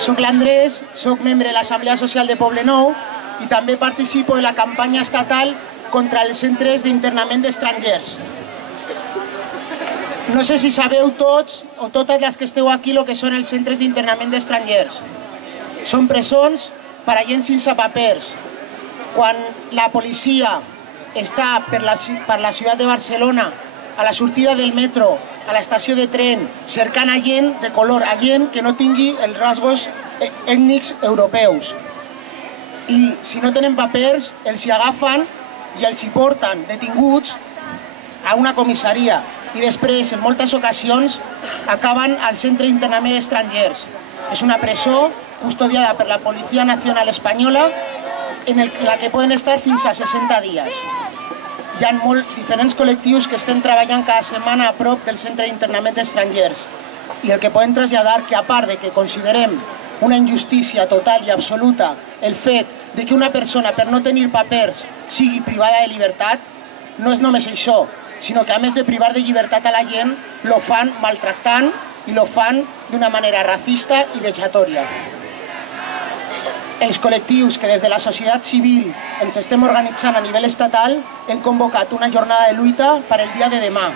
Soc l'Andrés, soc membre de l'Assemblea Social de Poblenou i també participo en la campanya estatal contra els centres d'internament d'estrangers. No sé si sabeu tots o totes les que esteu aquí el que són els centres d'internament d'estrangers. Són presons per a gent sense papers. Quan la policia està per la ciutat de Barcelona, a la sortida del metro, a l'estació de tren, cercant a gent de color, a gent que no tingui els rasgos ètnics europeus. I si no tenen papers, els hi agafen i els hi porten detinguts a una comissaria i després, en moltes ocasions, acaben al centre d'internament d'estrangers. És una presó custodiada per la Policia Nacional Espanyola en la que poden estar fins a 60 dies. Hi ha diferents col·lectius que estem treballant cada setmana a prop del centre d'internament d'estrangers i el que podem traslladar que a part de que considerem una injustícia total i absoluta el fet de que una persona per no tenir papers sigui privada de llibertat, no és només això, sinó que a més de privar de llibertat a la gent, lo fan maltractant i lo fan d'una manera racista i vejatòria. Els col·lectius que des de la societat civil ens estem organitzant a nivell estatal hem convocat una jornada de lluita per al dia de demà,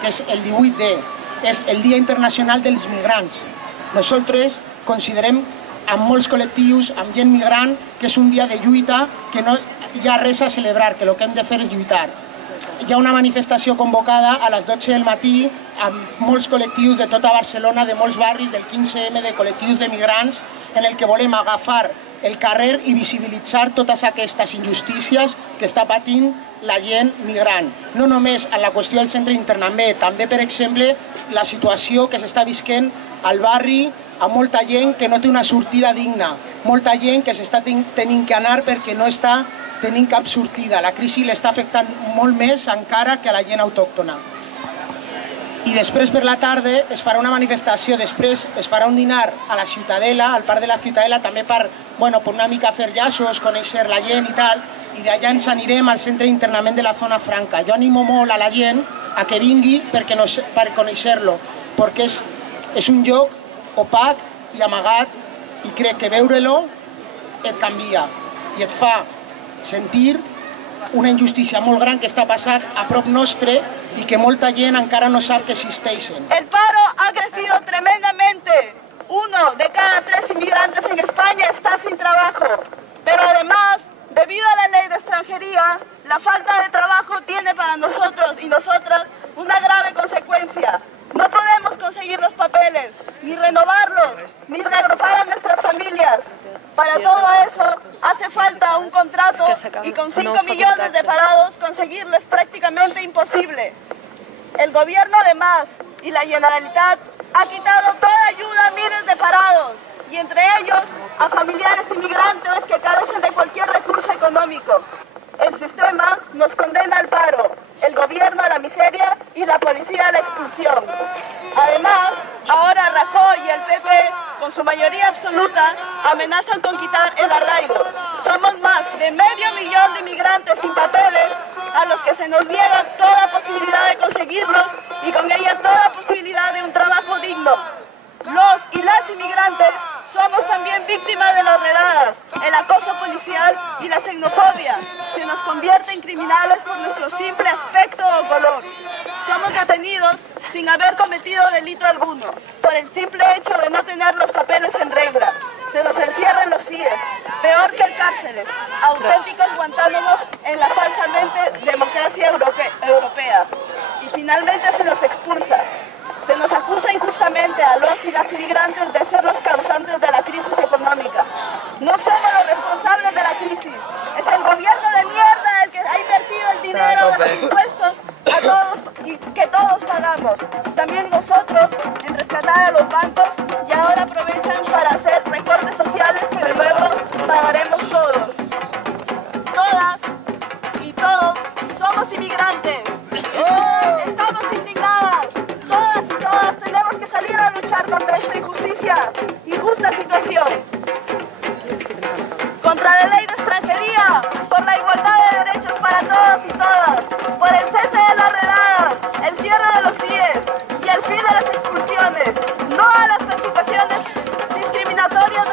que és el 18D, és el Dia Internacional dels Migrants. Nosaltres considerem amb molts col·lectius, amb gent migrant, que és un dia de lluita, que no hi ha res a celebrar, que el que hem de fer és lluitar. Hi ha una manifestació convocada a les 12 del matí amb molts col·lectius de tota Barcelona, de molts barris, del 15M, de col·lectius de migrants, en el que volem agafar el carrer i visibilitzar totes aquestes injustícies que està patint la gent migrant. No només en la qüestió del centre d'internament, també, per exemple, la situació que s'està visquent al barri amb molta gent que no té una sortida digna, molta gent que s'està tenint que anar perquè no està tenint cap sortida. La crisi l'està afectant molt més encara que a la gent autòctona. I després per la tarda es farà una manifestació, després es farà un dinar a la Ciutadela, al Parc de la Ciutadela, també per una mica fer llaços, conèixer la gent i tal, i d'allà ens anirem al centre d'internament de la Zona Franca. Jo animo molt a la gent a que vingui per conèixer-lo, perquè és un lloc opac i amagat i crec que veure-lo et canvia i et fa sentir una injustícia molt gran que està passant a prop nostre y que molta gent encara no sap que existeixen. El paro ha crecido tremendamente. 1 de cada 3 inmigrantes en España está sin trabajo. Pero además, debido a la ley de extranjería, la falta de trabajo tiene para nosotros y nosotras una grave consecuencia. No podemos conseguir los papeles, ni renovarlos, ni reagrupar a nuestras familias. Para todo eso hace falta un contrato y con 5 millones de parados conseguirlo es prácticamente imposible. El gobierno además y la Generalitat ha quitado toda ayuda a miles de parados y entre ellos a familiares inmigrantes que carecen de cualquier recurso económico. El sistema nos condena al paro, el gobierno a la miseria y la policía a la expulsión. Además, ahora Rajoy y el PP, con su mayoría absoluta, amenazan con quitar el arraigo. Somos más de medio millón de inmigrantes sin papeles a los que se nos niega toda posibilidad de conseguirlos y con ella toda posibilidad de un trabajo digno. Los y las inmigrantes somos también víctimas de las redadas, el acoso policial y la xenofobia. Se nos convierte en criminales por nuestro simple aspecto o color. Somos detenidos sin haber cometido delito alguno, por el simple hecho de no tener los papeles en regla. Se nos encierra en los CIES, peor que en cárceles, auténticos Guantánamos en la falsamente democracia europea. Y finalmente se nos expulsa. Se nos acusa injustamente a los y las inmigrantes de ser los causantes de la crisis económica. No somos los responsables de la crisis. Es el gobierno de mierda el que ha invertido el dinero de los impuestos a todos y que todos pagamos. También nosotros en rescatar a los bancos y ahora aprovechan para hacer recortes sociales que de nuevo pagaremos todos. Todas y todos somos inmigrantes. Estamos indignadas. Todas y todas tenemos que salir a luchar contra esta injusta situación. Contra la ley de extranjería, por la igualdad de derechos para todos y todas, por el cese de las redadas, el cierre de los CIES y el fin de las expulsiones, no a las persecuciones discriminatorias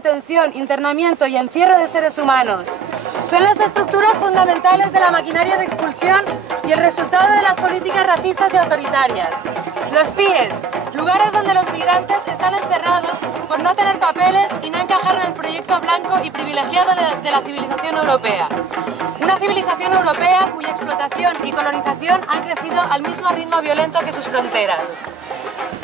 detención, internamiento y encierro de seres humanos. Son las estructuras fundamentales de la maquinaria de expulsión y el resultado de las políticas racistas y autoritarias. Los CIES, lugares donde los migrantes están encerrados por no tener papeles y no encajar en el proyecto blanco y privilegiado de la civilización europea. Una civilización europea cuya explotación y colonización han crecido al mismo ritmo violento que sus fronteras.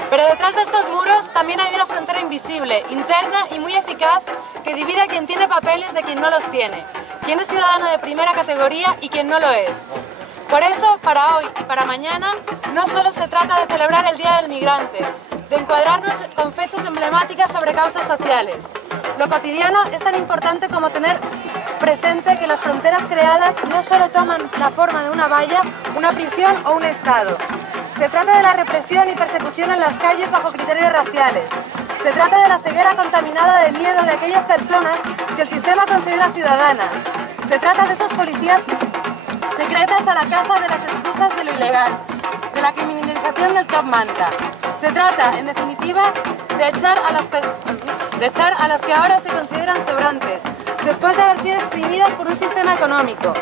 Pero detrás de estos muros también hay una frontera invisible, interna y muy eficaz que divide a quien tiene papeles de quien no los tiene, quien es ciudadano de primera categoría y quien no lo es. Por eso, para hoy y para mañana, no solo se trata de celebrar el Día del Migrante, de encuadrarnos con fechas emblemáticas sobre causas sociales. Lo cotidiano es tan importante como tener presente que las fronteras creadas no solo toman la forma de una valla, una prisión o un Estado. Se trata de la represión y persecución en las calles bajo criterios raciales. Se trata de la ceguera contaminada de miedo de aquellas personas que el sistema considera ciudadanas. Se trata de esos policías secretas a la caza de las excusas de lo ilegal, de la criminalización del top manta. Se trata, en definitiva, de echar a las que ahora se consideran sobrantes, después de haber sido exprimidas por un sistema económico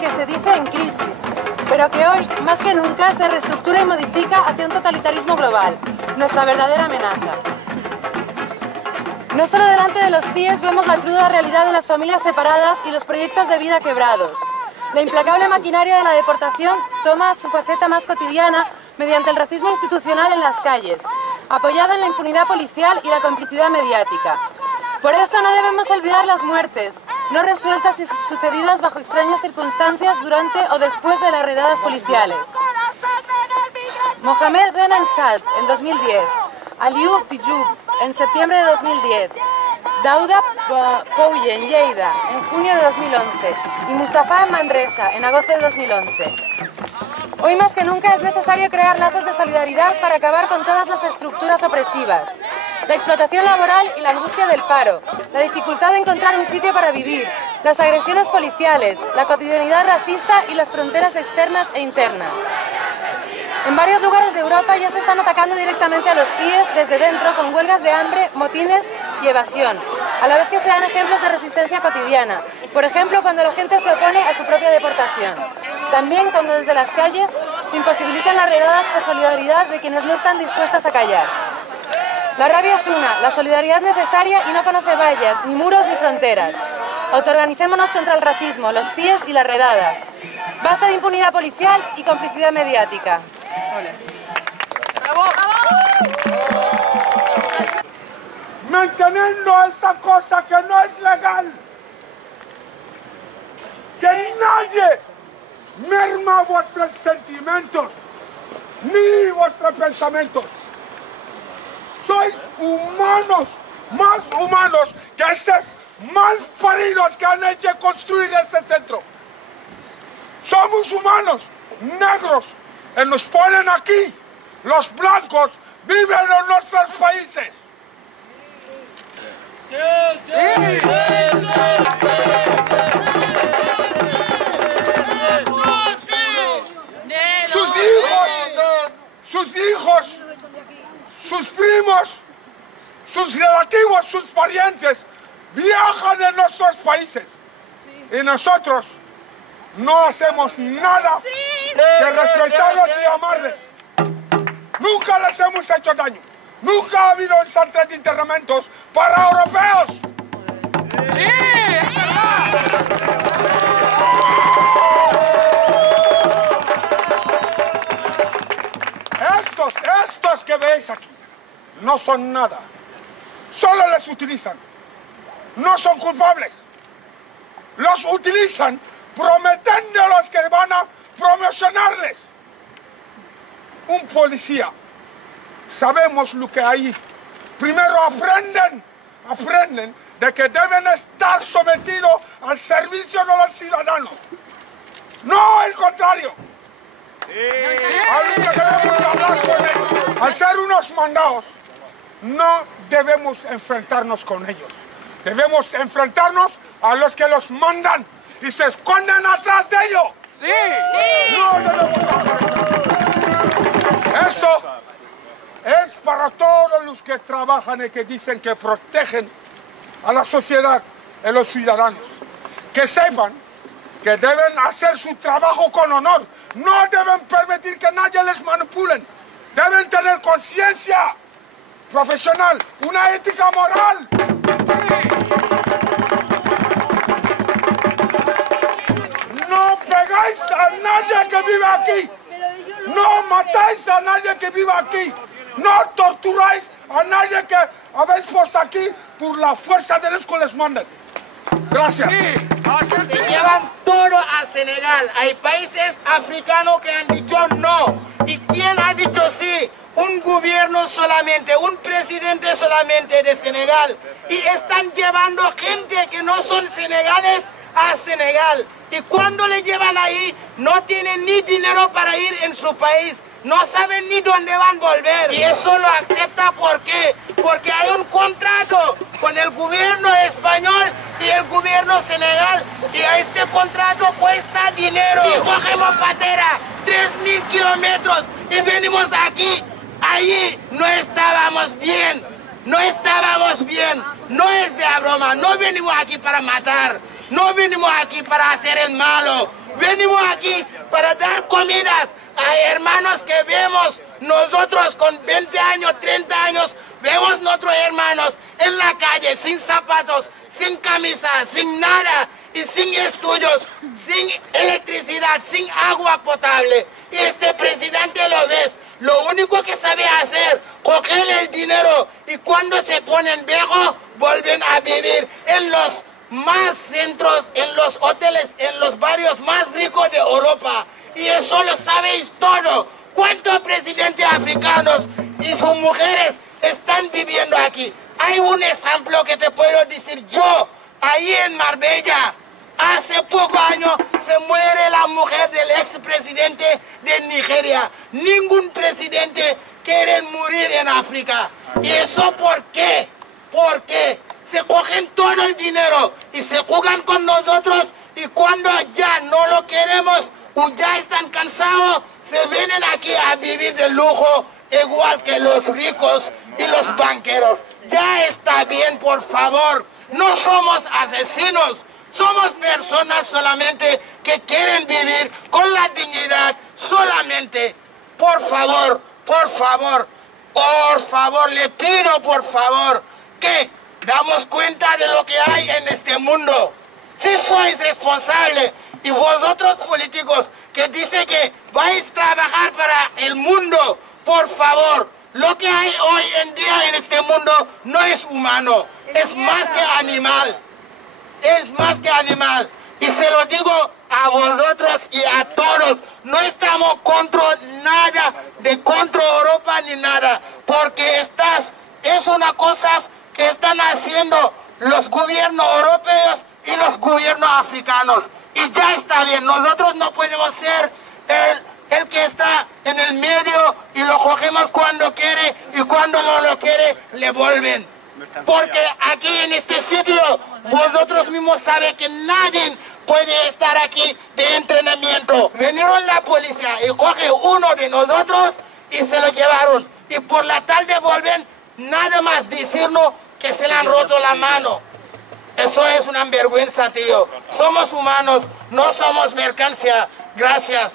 que se dice en crisis, pero que hoy, más que nunca, se reestructura y modifica hacia un totalitarismo global, nuestra verdadera amenaza. No solo delante de los CIES vemos la cruda realidad de las familias separadas y los proyectos de vida quebrados. La implacable maquinaria de la deportación toma su faceta más cotidiana mediante el racismo institucional en las calles, apoyada en la impunidad policial y la complicidad mediática. Por eso no debemos olvidar las muertes, no resueltas y sucedidas bajo extrañas circunstancias durante o después de las redadas policiales. Mohamed Renan Salt, en 2010, Aliou Dijoub, en septiembre de 2010, Dauda Pouye, en Lleida, en junio de 2011, y Mustafa en Manresa, en agosto de 2011. Hoy más que nunca es necesario crear lazos de solidaridad para acabar con todas las estructuras opresivas. La explotación laboral y la angustia del paro, la dificultad de encontrar un sitio para vivir, las agresiones policiales, la cotidianidad racista y las fronteras externas e internas. En varios lugares de Europa ya se están atacando directamente a los CIES desde dentro con huelgas de hambre, motines y evasión, a la vez que se dan ejemplos de resistencia cotidiana, por ejemplo cuando la gente se opone a su propia deportación. También cuando desde las calles se imposibilitan las redadas por solidaridad de quienes no están dispuestas a callar. La rabia es una, la solidaridad necesaria y no conoce vallas, ni muros ni fronteras. Autoorganicémonos contra el racismo, los CIES y las redadas. Basta de impunidad policial y complicidad mediática. ¡Bravo! Manteniendo esta cosa que no es legal, que nadie merma vuestros sentimientos ni vuestros pensamientos. Sois humanos, más humanos que estos mal paridos que han hecho construir este centro. Somos humanos, negros, y nos ponen aquí. Los blancos viven en nuestros países. Sí, sí. Sus hijos, sus primos, sus relativos, sus parientes viajan en nuestros países. Y nosotros no hacemos nada que respetarlos y amarles. Nunca les hemos hecho daño. Nunca ha habido centros de internamientos para europeos. ¡Sí! Estos que veis aquí no son nada. Solo les utilizan. No son culpables. Los utilizan prometiéndoles que van a promocionarles. Un policía, sabemos lo que hay. Primero aprenden de que deben estar sometidos al servicio de los ciudadanos. No el contrario. Algo que debemos hablar sobre. Al ser unos mandados, no debemos enfrentarnos con ellos. Debemos enfrentarnos a los que los mandan y se esconden atrás de ellos. ¡Sí! No debemos hacer eso. Esto es para todos los que trabajan y que dicen que protegen a la sociedad y los ciudadanos. Que sepan que deben hacer su trabajo con honor. No deben permitir que nadie les manipulen. Deben tener conciencia profesional, una ética moral. No pegáis a nadie que vive aquí. No matáis a nadie que vive aquí. No torturáis a nadie que habéis puesto aquí por la fuerza de los que les mandan. Gracias. Se llevan todo a Senegal. Hay países africanos que han dicho no. ¿Y quién ha dicho sí? Un gobierno solamente, un presidente solamente de Senegal. Y están llevando gente que no son senegales a Senegal. Y cuando le llevan ahí, no tienen ni dinero para ir en su país. No saben ni dónde van a volver. Y eso lo acepta, ¿por qué? Porque hay un contrato con el gobierno español y el gobierno senegal. Y este contrato cuesta dinero. Si cogemos patera, 3.000 kilómetros y venimos aquí, allí no estábamos bien. No estábamos bien. No es de broma. No venimos aquí para matar. No venimos aquí para hacer el malo. Venimos aquí para dar comidas a hermanos que vemos nosotros con 20 años, 30 años, vemos nuestros hermanos en la calle, sin zapatos, sin camisa, sin nada y sin estudios, sin electricidad, sin agua potable. Y este presidente lo ves, lo único que sabe hacer, coger el dinero y cuando se ponen viejos, vuelven a vivir en los más centros, en los hoteles, en los barrios más ricos de Europa. Y eso lo sabéis todo. ¿Cuántos presidentes africanos y sus mujeres están viviendo aquí? Hay un ejemplo que te puedo decir yo. Ahí en Marbella, hace pocos años, se muere la mujer del expresidente de Nigeria. Ningún presidente quiere morir en África. ¿Y eso por qué? ¿Por qué? Se cogen todo el dinero y se juegan con nosotros y cuando ya no lo queremos o ya están cansados, se vienen aquí a vivir de lujo igual que los ricos y los banqueros. Ya está bien, por favor. No somos asesinos, somos personas solamente que quieren vivir con la dignidad solamente. Por favor, por favor, por favor, le pido por favor que damos cuenta de lo que hay en este mundo. Si sois responsables y vosotros políticos que dicen que vais a trabajar para el mundo, por favor, lo que hay hoy en día en este mundo no es humano, es más que animal. Es más que animal. Y se lo digo a vosotros y a todos, no estamos contra nada de contra Europa ni nada, porque es una cosa que están haciendo los gobiernos europeos y los gobiernos africanos. Y ya está bien, nosotros no podemos ser el que está en el medio y lo cogemos cuando quiere y cuando no lo quiere le vuelven. Porque aquí en este sitio vosotros mismos saben que nadie puede estar aquí de entrenamiento. Vinieron la policía y coge uno de nosotros y se lo llevaron. Y por la tarde vuelven nada más decirnos que se le han roto la mano. Eso es una vergüenza, tío. Somos humanos, no somos mercancía. Gracias.